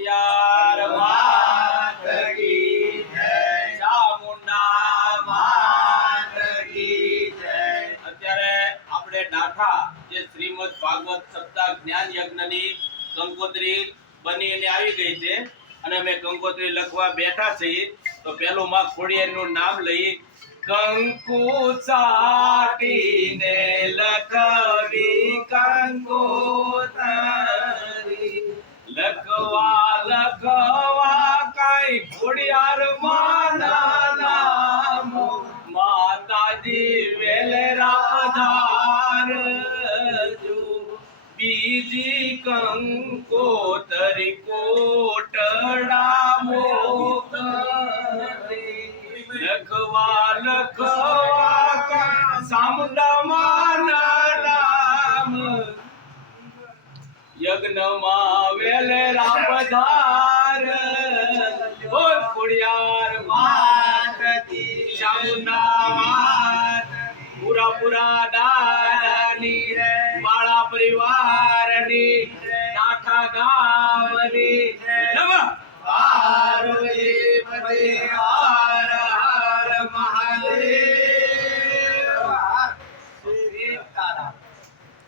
ખોડિયાર માત કી જય, ચામુંડા માત કી જય। અત્યારે આપણે ડાઠા જે શ્રીમદ ભાગવત સપ્તાહ જ્ઞાન યજ્ઞની કંકોત્રી બની અને આવી ગઈ છે અને અમે કંકોત્રી લખવા બેઠા છીએ। તો પહેલું માં ખોડિયારનું નામ લઈ કંકુ ચાટીને લખવી કંકોત્રી, લખવા કઈ ખોડિયાર માના નામ, માતાજી વેલેરા ધારજો, બીજી કંકોત્રી કોટડા મોકલી, લખવા સામુંડા માના નામ, યજ્ઞમાં વેલેરા પધાર, બોલ ખોડિયાર માત કી, ચામુંડા માત, પૂરા દાદાની, વાળા પરિવારની, ડાઠા ગામની,